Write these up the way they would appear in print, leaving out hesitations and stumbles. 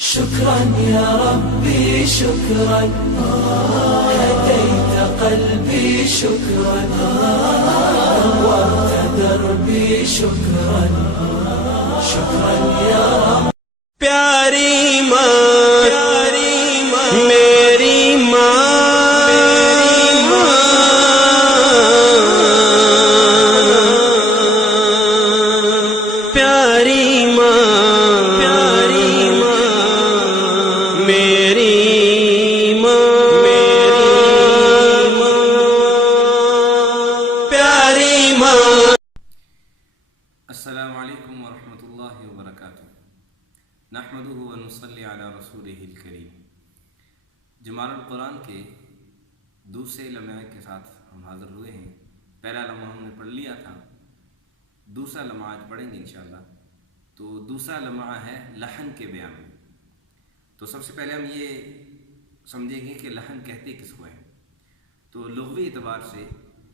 شكرا يا ربي شكرا هديت قلبي شكرا نورت دربي شكرا شكرا يا رب پیاری ماں میری ماں پیاری ماں میری ماں پیاری ماں. السلام علیکم ورحمۃ اللہ وبرکاتہ. نحمده ونصلی علی رسولہ الکریم. جمال القرآن کے دوسرے لمحے کے ساتھ ہم حاضر ہوئے ہیں. پہلا لمحہ ہم نے پڑھ لیا تھا، دوسرا لمحہ آج پڑھیں گے انشاءاللہ. تو دوسرا لمحہ ہے لحن کے بیان میں. تو سب سے پہلے ہم یہ سمجھیں گے کہ لحن کہتے کس کو ہیں. تو لغوی اعتبار سے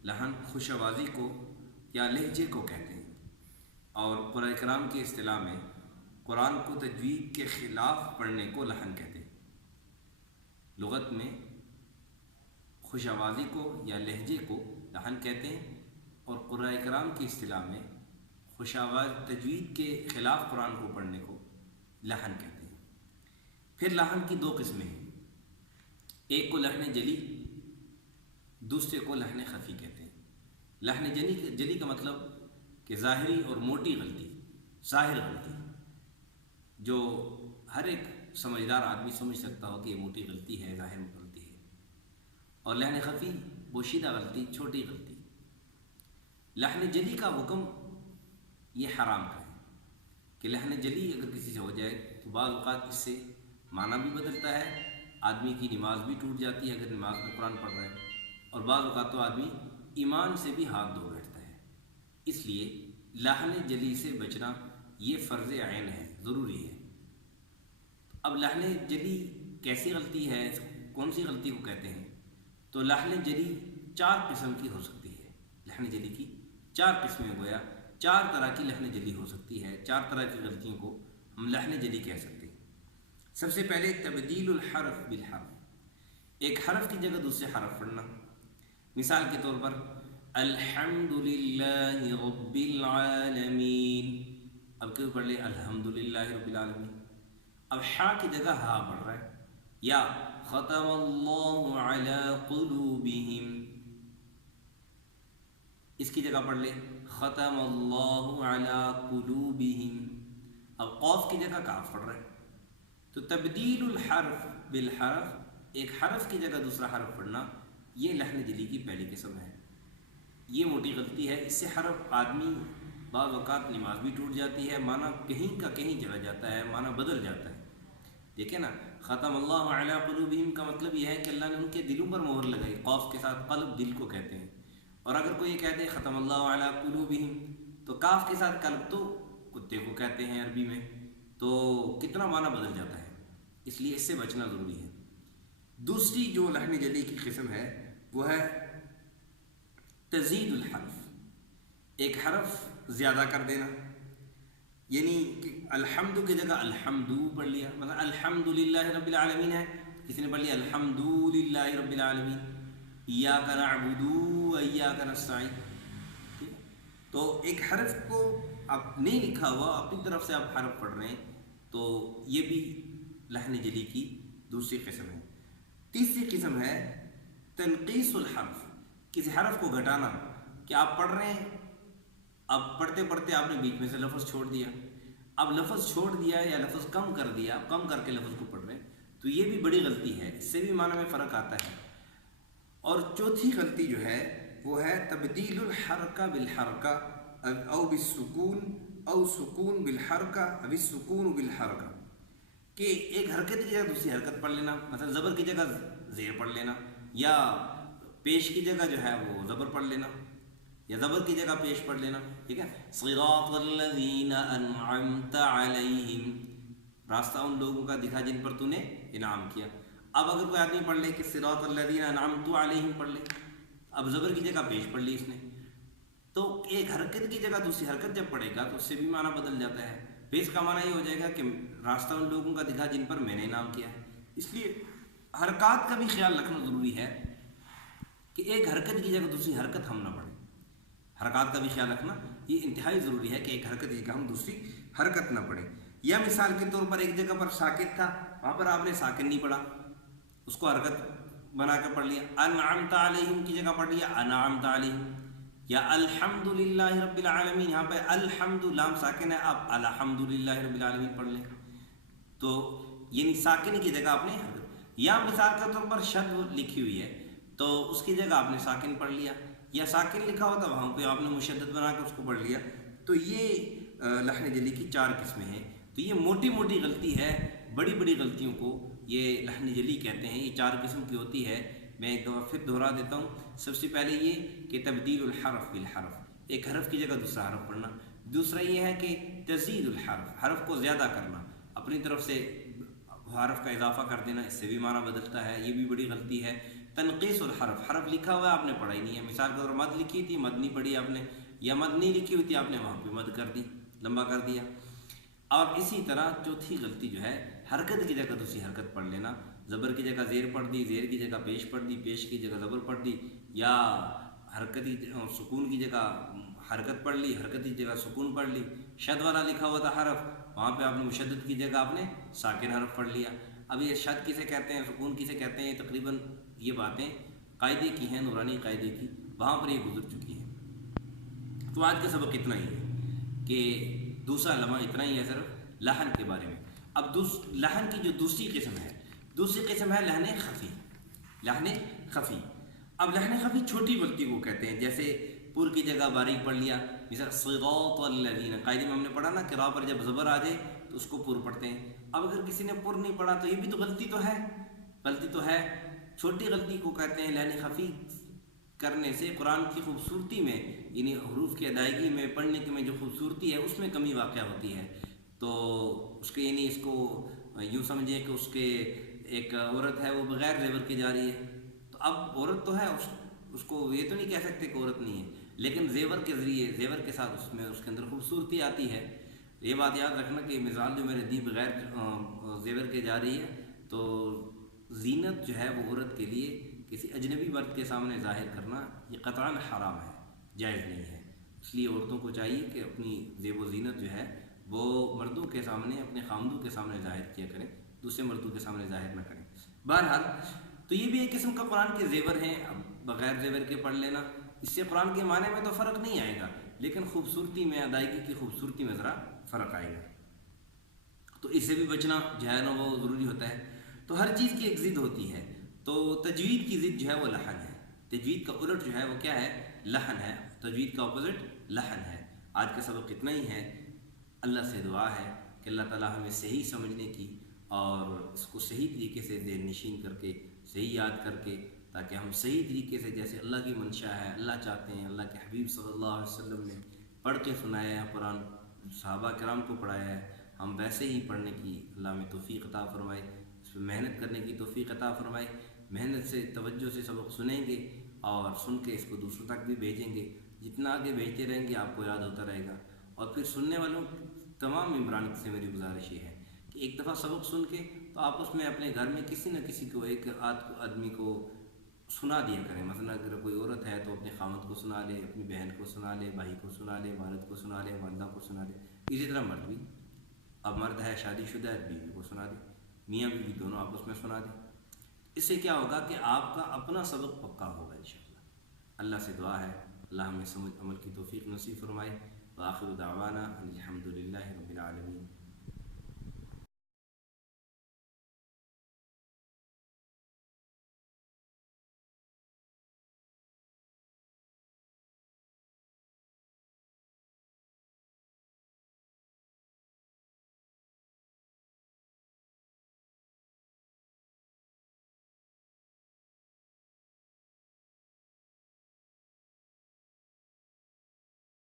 لحن خوش آوازی کو یا لہجے کو کہتے ہیں، اور قرآن کرام کی اصطلاح میں قرآن کو تجوید کے خلاف پڑھنے کو لحن کہتے ہیں. لغت میں خوش آوازی کو یا لہجے کو لحن کہتے ہیں، اور قرآن کرام کی اصطلاح میں خوش آواز تجوید کے خلاف قرآن کو پڑھنے کو لحن کہتے ہیں. پھر لحن کی دو قسمیں ہیں، ایک کو لحن جلی، دوسرے کو لحن خفی کہتے ہیں. لحن جلی کا مطلب کہ ظاہری اور موٹی غلطی، ظاہر غلطی جو ہر ایک سمجھدار آدمی سمجھ سکتا ہو کہ یہ موٹی غلطی ہے، ظاہر غلطی ہے. اور لحن خفی پوشیدہ غلطی، چھوٹی غلطی. لحن جلی کا حکم یہ حرام کا ہے کہ لحن جلی اگر کسی سے ہو جائے تو بعض اوقات اس سے معنی بھی بدلتا ہے، آدمی کی نماز بھی ٹوٹ جاتی ہے اگر نماز میں قرآن پڑھ رہا ہے، اور بعض اوقات تو آدمی ایمان سے بھی ہاتھ دھو بیٹھتا ہے. اس لیے لحن جلی سے بچنا یہ فرض عین ہے، ضروری ہے. اب لحن جلی کیسی غلطی ہے، کون سی غلطی کو کہتے ہیں؟ تو لحن جلی 4 قسم کی ہو سکتی ہے. لحن جلی کی 4 قسمیں، گویا 4 طرح کی لحن جلی ہو سکتی ہے. 4 طرح کی غلطیوں کو ہم لحن جلی کہہ سکتے ہیں. سب سے پہلے تبدیل الحرف بالحرف، ایک حرف کی جگہ دوسرے حرف پڑھنا. مثال کے طور پر الحمدللہ رب العالمین، اب کیوں پڑھ لے الحمدللہ رب العالمین؟ اب حا کی جگہ ہا پڑھ رہا ہے. یا ختم اللہ علی قلوبہم، اس کی جگہ پڑھ لے ختم اللہ علی قلوبہم. اب قوف کی جگہ کاف پڑھ رہا ہے. تو تبدیل الحرف بالحرف، ایک حرف کی جگہ دوسرا حرف پڑھنا، یہ لحن جلی کی پہلی قسم ہے. یہ موٹی غلطی ہے، اس سے حرف آدمی بعض اوقات نماز بھی ٹوٹ جاتی ہے، معنی کہیں کا کہیں چلا جاتا ہے، معنی بدل جاتا ہے. دیکھیں نا، ختم اللہ علی قلوبہم کا مطلب یہ ہے کہ اللہ نے ان کے دلوں پر مہر لگائی. قوف کے ساتھ قلب دل کو کہتے ہیں. اور اگر کوئی یہ کہتے ہیں ختم اللہ علی قلوبہم، تو کاف کے ساتھ قلب تو کتے کو کہتے ہیں عربی میں، تو کتنا معنی بدل جاتا ہے. اس لیے اس سے بچنا ضروری ہے. دوسری جو لحن جلی کی قسم ہے وہ ہے تزید الحرف، ایک حرف زیادہ کر دینا. یعنی کہ الحمد کی جگہ الحمدو پڑھ لیا. مثلا الحمدللہ رب العالمین ہے، کسی نے پڑھ لیا الحمدللہ رب العالمین. ایاک نعبد و ایاک نستعین. تو ایک حرف کو آپ نہیں لکھا ہوا، اپنی طرف سے آپ حرف پڑھ رہے ہیں، تو یہ بھی لحن جلی کی دوسری قسم ہے. تیسری قسم ہے تنقیص الحرف، کسی حرف کو گھٹانا. کہ آپ پڑھ رہے ہیں، اب پڑھتے پڑھتے آپ نے بیچ میں سے لفظ چھوڑ دیا. اب لفظ چھوڑ دیا یا لفظ کم کر دیا، کم کر کے لفظ کو پڑھ رہے ہیں، تو یہ بھی بڑی غلطی ہے. اس سے بھی معنی میں فرق آتا ہے. اور چوتھی غلطی جو ہے وہ ہے تبدیل الحرکہ بالحرکہ او بالسکون او سکون بالحرکہ او السکون بالحرکہ، کہ ایک حرکت کی جگہ دوسری حرکت پڑھ لینا. مثلا زبر کی جگہ زیر پڑھ لینا، یا پیش کی جگہ جو ہے وہ زبر پڑھ لینا، یا زبر کی جگہ پیش پڑھ لینا. ٹھیک ہے، صراط الذین انعمت علیہم، راستہ ان لوگوں کا دکھا جن پر تو نے انعام کیا. اب اگر کوئی آدمی پڑھ لے کہ صراط الذین انعمت علیہم پڑھ لے، اب زبر کی جگہ پیش پڑھ لی اس نے، تو ایک حرکت کی جگہ دوسری حرکت جب پڑھے گا تو اس سے بھی معنی بدل جاتا ہے. फेज का माना ये हो जाएगा कि रास्ता उन लोगों का दिखा जिन पर मैंने इनाम किया है। इसलिए हरकत का भी ख्याल रखना ज़रूरी है कि एक हरकत की जगह दूसरी हरकत हम ना पढ़ें। हरकत का भी ख्याल रखना ये इंतहाई ज़रूरी है कि एक हरकत की जगह हम दूसरी हरकत ना पढ़ें। या मिसाल के तौर पर एक जगह पर साकित था, वहाँ पर आपने साकिन नहीं पढ़ा, उसको हरकत बना कर पढ़ लिया। अनअमता अलैहिम की जगह पढ़ लिया अनअमता अलैहिम, या अल्हम्दुलिल्लाहि रब्बिल आलमीन, यहाँ पे अल्हम्दु लाम साकिन है, आप अल्हम्दुलिल्लाहि रब्बिल आलमीन पढ़ लें, तो यानी साकिन की जगह आपने हरकत। या मिसाल के तौर पर शद लिखी हुई है तो उसकी जगह आपने साकिन पढ़ लिया, या साकिन लिखा हुआ था वहाँ पे आपने मुशद्दद बना कर उसको पढ़ लिया। तो ये लहन जली की 4 किस्में हैं। तो ये मोटी मोटी गलती है, बड़ी बड़ी गलतियों को ये लहन जली कहते हैं। ये 4 किस्म की होती है। मैं एक दफ़ा फिर दोहरा देता हूँ। सबसे पहले ये कि तब्दीलुल हरफ बिल हरफ, एक हरफ की जगह दूसरा हरफ पढ़ना। दूसरा ये है कि तज़ीदुल हरफ, हरफ को ज़्यादा करना, अपनी तरफ से हरफ का इजाफा कर देना, इससे भी माना बदलता है, ये भी बड़ी गलती है। तनक़ीसुल हरफ, हरफ लिखा हुआ है आपने पढ़ा ही नहीं है। मिसाल के तौर पर मद लिखी थी, मद नहीं पढ़ी आपने, या मद नहीं लिखी हुई थी आपने वहाँ पे मद कर दी, लंबा कर दिया। और इसी तरह चौथी गलती जो है हरकत की जगह दूसरी हरकत पढ़ लेना। ज़बर की जगह ज़ेर पढ़ दी, ज़ेर की जगह पेश पढ़ दी, पेश की जगह ज़बर पढ़ दी, या हरकत की सुकून की जगह हरकत पढ़ ली, हरकत की जगह सुकून पढ़ ली। शद वाला लिखा हुआ था हरफ, वहाँ पे आपने मुशद्दद की जगह आपने साकिन हरफ पढ़ लिया। अब ये शद किसे कहते हैं, सुकून किसे कहते हैं, तकरीबन ये बातें कायदे की हैं, नूरानी कायदे की, वहाँ पर ये गुजर चुकी है। तो आज का सबक इतना ही है कि दूसरा लम्हा इतना ही है सिर्फ लहन के बारे में। अब लहन की जो दूसरी किस्म है, दूसरी किस्म है लहन खफ़ी। लहन खफ़ी, अब लहन खफ़ी छोटी गलती को कहते हैं। जैसे पुर की जगह बारीक पढ़ लिया, मिसाल सिरातल्लज़ीना, कायदे में हमने पढ़ा ना कि रा पर जब ज़बर आ जाए तो उसको पुर पढ़ते हैं। अब अगर किसी ने पुर नहीं पढ़ा तो ये भी तो गलती तो है, गलती तो है। छोटी गलती को कहते हैं लहन खफ़ी। करने से कुरान की खूबसूरती में, यानी हरूफ की अदायगी में, पढ़ने के में जो खूबसूरती है उसमें कमी वाक़या होती है। तो उसके यानी इसको यूँ समझिए कि उसके एक औरत है वो बग़ैर ज़ेवर के जा रही है, तो अब औरत तो है, उसको ये तो नहीं कह सकते कि औरत नहीं है, लेकिन ज़ेवर के ज़रिए, ज़ेवर के साथ उसमें उसके अंदर खूबसूरती आती है। ये बात याद रखना कि मिसाल जो मैंने दी बग़ैर ज़ेवर के जा रही है, तो ज़ीनत जो है वो औरत के लिए किसी अजनबी मर्द के सामने ज़ाहिर करना ये क़तअन हराम है, जायज़ नहीं है। इसलिए औरतों को चाहिए कि अपनी ज़ेब व ज़ीनत जो है वो मर्दों के सामने, अपने खामदों के सामने ज़ाहिर किया करें, दूसरे मर्दों के सामने ज़ाहिर ना करें। बहरहाल तो ये भी एक किस्म का कुरान के ज़ेवर हैं। अब बग़ैर ज़ेवर के पढ़ लेना, इससे कुरान के माने में तो फ़र्क नहीं आएगा, लेकिन खूबसूरती में, अदायगी की खूबसूरती में ज़रा फ़र्क आएगा। तो इससे भी बचना जो है ना वो ज़रूरी होता है। तो हर चीज़ की एक ज़िद होती है, तो तजवीद की ज़िद जो है वो लहन है। तजवीद का उलट जो है वो क्या है, लहन है। तजवीद का अपोजिट लहन है। आज का सबक इतना ही है। अल्लाह से दुआ है कि अल्लाह ताला हमें सही समझने की और इसको सही तरीके से ज़हन नशीन करके, सही याद करके, ताकि हम सही तरीके से, जैसे अल्लाह की मंशा है, अल्लाह चाहते हैं, अल्लाह के हबीब सल्लल्लाहु अलैहि वसल्लम ने पढ़ के सुनाया है, कुरान सहाबा किराम को पढ़ाया है, हम वैसे ही पढ़ने की अल्लाह में तौफीक अता फरमाए, इस पर मेहनत करने की तौफीक अता फरमाए। मेहनत से, तवज्जो से सबक सुनेंगे और सुन के इसको दूसरों तक भी भेजेंगे। जितना आगे भेजते रहेंगे आपको याद होता रहेगा। और फिर सुनने वालों तमाम इमरान से मेरी गुजारिश ये है कि एक दफ़ा सबक सुन के तो आपस में अपने घर में किसी न किसी को, एक आदमी को सुना दिया करें। मसलन अगर कोई औरत है तो अपने खामद को सुना ले, अपनी बहन को सुना ले, भाई को सुना ले, वालिद को सुना ले, वालिदा को सुना ले। इसी तरह मर्द भी, अब मर्द है शादीशुदा है, बीवी को सुना दे, मियाँ बीवी दोनों आपस में सुना दें। इससे क्या होगा कि आपका अपना सबक पक्का होगा इंशाअल्लाह। अल्लाह से दुआ है अल्लाह हमें समझ अमल की तौफीक नसीब फरमाए। व आखिर दावाना अल्हम्दुलिल्लाहि रब्बिल आलमीन।